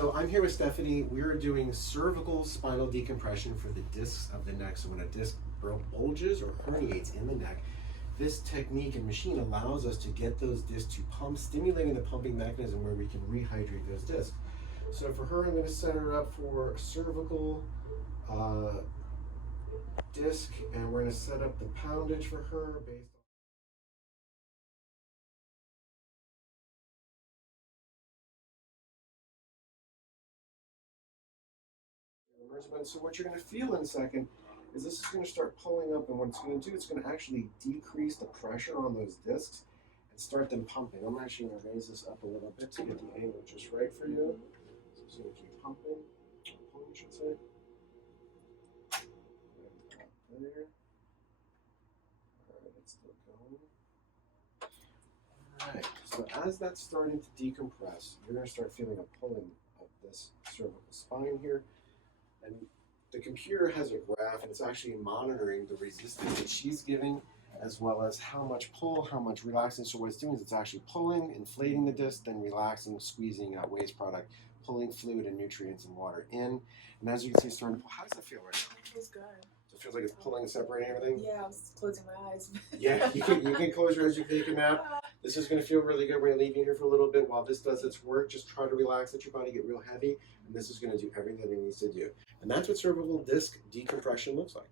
So I'm here with Stephanie. We're doing cervical spinal decompression for the discs of the neck. So when a disc bulges or herniates in the neck, this technique and machine allows us to get those discs to pump, stimulating the pumping mechanism where we can rehydrate those discs. So for her, I'm going to set her up for cervical disc, and we're going to set up the poundage for her based on. So what you're going to feel in a second is this is going to start pulling up, and what it's going to do, it's going to actually decrease the pressure on those discs and start them pumping. I'm actually going to raise this up a little bit to get the angle just right for you. So it's going to keep pumping, or pulling, I should say. There. Alright, it's still going. Alright, so as that's starting to decompress, you're going to start feeling a pulling of this cervical spine here. And the computer has a graph, and it's actually monitoring the resistance that she's giving, as well as how much pull, how much relaxing. So what it's doing is it's actually pulling, inflating the disc, then relaxing, squeezing out waste product, pulling fluid and nutrients and water in. And as you can see, it's starting to pull. How does that feel right now? It feels good. So it feels like it's pulling and separating everything? Yeah, I was closing my eyes. Yeah, you can close your eyes, you can take a nap. This is going to feel really good. We're going to leave you here for a little bit while this does its work. Just try to relax, let your body get real heavy, and this is going to do everything it needs to do. And that's what cervical disc decompression looks like.